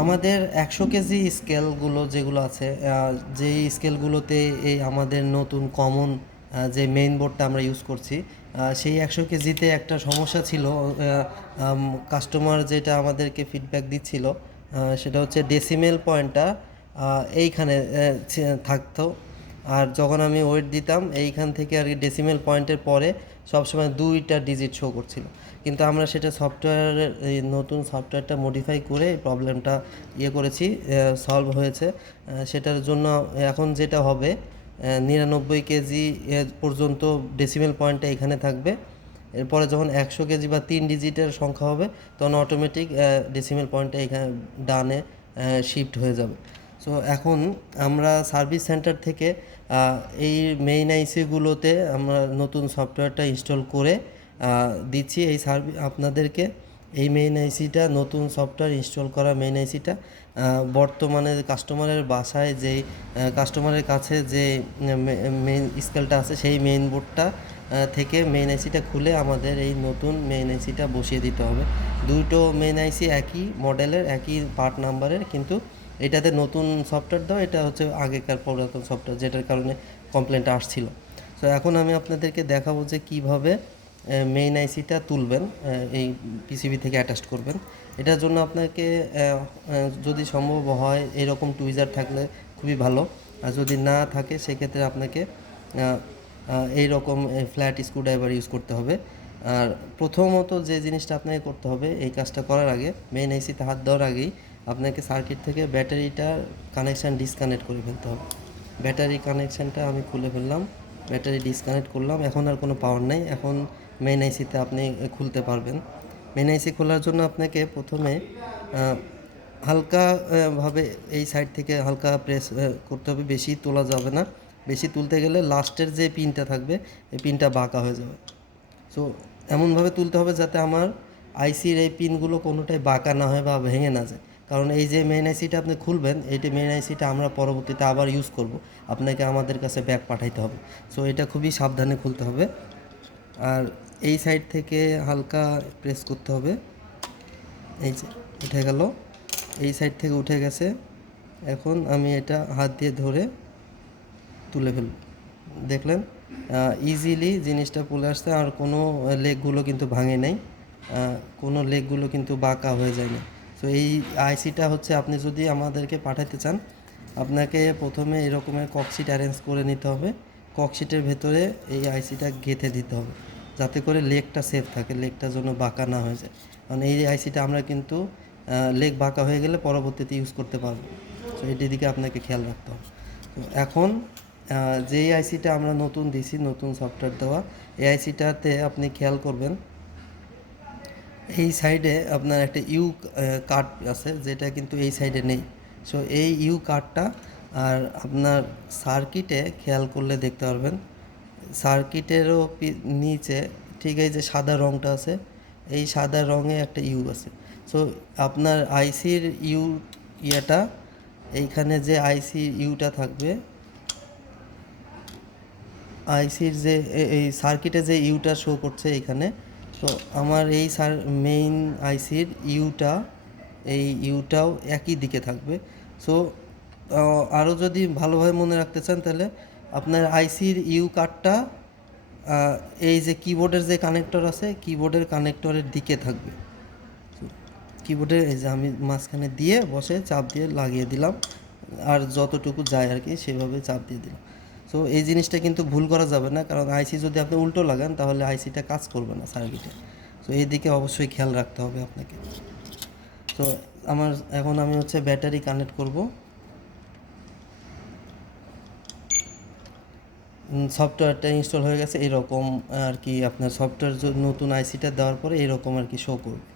আমাদের 100 কেজি স্কেলগুলো যেগুলো আছে, যেই স্কেলগুলোতে এই আমাদের নতুন কমন যে মেইন বোর্ডটা আমরা ইউজ করছি, সেই 100 কেজিতে একটা সমস্যা ছিল। কাস্টমার যেটা আমাদেরকে ফিডব্যাক দিচ্ছিল, সেটা হচ্ছে ডেসিমেল পয়েন্টটা এইখানে থাকতো। আর যখন আমি ওয়েট দিতাম এইখান থেকে আর কি ডেসিমেল পয়েন্টের পরে সবসময় 2টা ডিজিট শো করছিল। কিন্তু আমরা সেটা সফটওয়্যারের এই নতুন সফটওয়্যারটা মডিফাই করে প্রবলেমটা করেছি, সলভ হয়েছে। সেটার জন্য এখন যেটা হবে, 99 কেজি পর্যন্ত ডেসিমেল পয়েন্টটা এখানে থাকবে। এরপরে যখন 100 কেজি বা 3 ডিজিটের সংখ্যা হবে, তখন অটোমেটিক ডেসিমেল পয়েন্টটা এখানে ডানে শিফট হয়ে যাবে। সো এখন আমরা সার্ভিস সেন্টার থেকে এই মেইন আইসিগুলোতে আমরা নতুন সফটওয়্যারটা ইনস্টল করে দিচ্ছি এই আপনাদেরকে। এই মেইন আইসিটা, নতুন সফটওয়্যার ইনস্টল করা মেইন আইসিটা বর্তমানে কাস্টমারের বাসায় যেই কাস্টমারের কাছে যে মেইন স্কেলটা আছে, সেই মেইন বোর্ডটা থেকে মেইন আইসিটা খুলে আমাদের এই নতুন মেইন আইসিটা বসিয়ে দিতে হবে। দুটো মেইন আইসি একই মডেলের, একই পার্ট নাম্বারের, কিন্তু এটাতে নতুন সফটওয়্যার দাও, এটা হচ্ছে আগেকার পুরাতন সফটওয়্যার, যেটার কারণে কমপ্লেনটা আসছিল। সো এখন আমি আপনাদেরকে দেখাবো যে কীভাবে মেইন আইসিটা তুলবেন, এই পিসিবি থেকে অ্যাটাচ করবেন। এটার জন্য আপনাকে যদি সম্ভব হয় এরকম টুইজার থাকলে খুবই ভালো, আর যদি না থাকে সেক্ষেত্রে আপনাকে এই রকম ফ্ল্যাট স্ক্রুড্রাইভার ইউজ করতে হবে। আর প্রথমত যে জিনিসটা আপনাকে করতে হবে এই কাজটা করার আগে, মেইন আইসিতে হাত দেওয়ার আগেই আপনাকে সার্কিট থেকে ব্যাটারিটার কানেকশান ডিসকানেক্ট করে ফেলতে হবে। ব্যাটারি কানেকশানটা আমি খুলে ফেললাম, ব্যাটারি ডিসকানেক্ট করলাম। এখন আর কোনো পাওয়ার নেই, এখন মেইন আইসিতে আপনি খুলতে পারবেন। মেইন আইসি খোলার জন্য আপনাকে প্রথমে হালকা ভাবে এই সাইড থেকে হালকা প্রেস করতে হবে, বেশি তোলা যাবে না। বেশি তুলতে গেলে লাস্টের যে পিনটা থাকবে এই পিনটা বাঁকা হয়ে যাবে। সো এমনভাবে তুলতে হবে যাতে আমার আইসির এই পিনগুলো কোনোটাই বাঁকা না হয় বা ভেঙে না যায়। কারণ এই যে মেইন আইসিটা আপনি খুলবেন, এইটা মেইন আইসিটা আমরা পরবর্তীতে আবার ইউজ করব, আপনাকে আমাদের কাছে ব্যাক পাঠাইতে হবে। সো এটা খুবই সাবধানে খুলতে হবে। আর এই সাইড থেকে হালকা প্রেস করতে হবে। এই যে উঠে গেল, এই সাইড থেকে উঠে গেছে। এখন আমি এটা হাত দিয়ে ধরে তুলে ফেলব, দেখলেন ইজিলি জিনিসটা খুলে আসছে। আর কোনো লেগগুলো কিন্তু ভাঙে নাই, কোনো লেগগুলো কিন্তু বাঁকা হয়ে যায় না। সো এই আইসিটা হচ্ছে, আপনি যদি আমাদেরকে পাঠাতে চান, আপনাকে প্রথমে এরকমের ককশিট অ্যারেঞ্জ করে নিতে হবে। ককশিটের ভেতরে এই আইসিটা গেঁথে দিতে হবে, যাতে করে লেগটা সেফ থাকে, লেগটা যেন বাঁকা না হয়ে যায়। কারণ এই আইসিটা আমরা কিন্তু লেগ বাঁকা হয়ে গেলে পরবর্তীতে ইউজ করতে পারবো। সো এটির দিকে আপনাকে খেয়াল রাখতে হবে। তো এখন যেই আইসিটা আমরা নতুন দিছি, নতুন সফটওয়্যার দেওয়া, এই আইসিটাতে আপনি খেয়াল করবেন এই সাইডে আপনার একটা ইউ কার্ড আছে, যেটা কিন্তু এই সাইডে নেই। সো এই ইউ কার্ডটা, আর আপনার সার্কিটে খেয়াল করলে দেখতে পারবেন সার্কিটেরও নিচে ঠিক এই যে সাদা রঙটা আছে, এই সাদা রঙে একটা ইউ আছে। সো আপনার আইসির ইয়েটা, এইখানে যে আইসি ইউটা থাকবে, আইসির যে এই সার্কিটে যে ইউটা শো করছে এইখানে, তো আমার এই মেইন আইসির ইউটা, এই ইউটাও একই দিকে থাকবে। সো আরও যদি ভালোভাবে মনে রাখতে চান, তাহলে আপনার আইসির ইউ কার্ডটা এই যে কিবোর্ডের যে কানেক্টর আছে, কিবোর্ডের কানেক্টরের দিকে থাকবে। কিবোর্ডে এই যে আমি মাঝখানে দিয়ে বসে চাপ দিয়ে লাগিয়ে দিলাম, আর যতটুকু যায় আর কি সেভাবে চাপ দিয়ে দিলাম। সো এই জিনিসটা কিন্তু ভুল করা যাবে না, কারণ আইসি যদি আপনি উল্টো লাগান তাহলে আইসিটা কাজ করবে না সার্কিটে। সো এই দিকে অবশ্যই খেয়াল রাখতে হবে আপনাকে। তো এখন আমি হচ্ছে ব্যাটারি কানেক্ট করব। সফটওয়্যারটা ইনস্টল হয়ে গেছে এরকম আর কি, আপনার সফটওয়্যার নতুন আইসিটা দেওয়ার পরে এরকম আর কি শো করবে।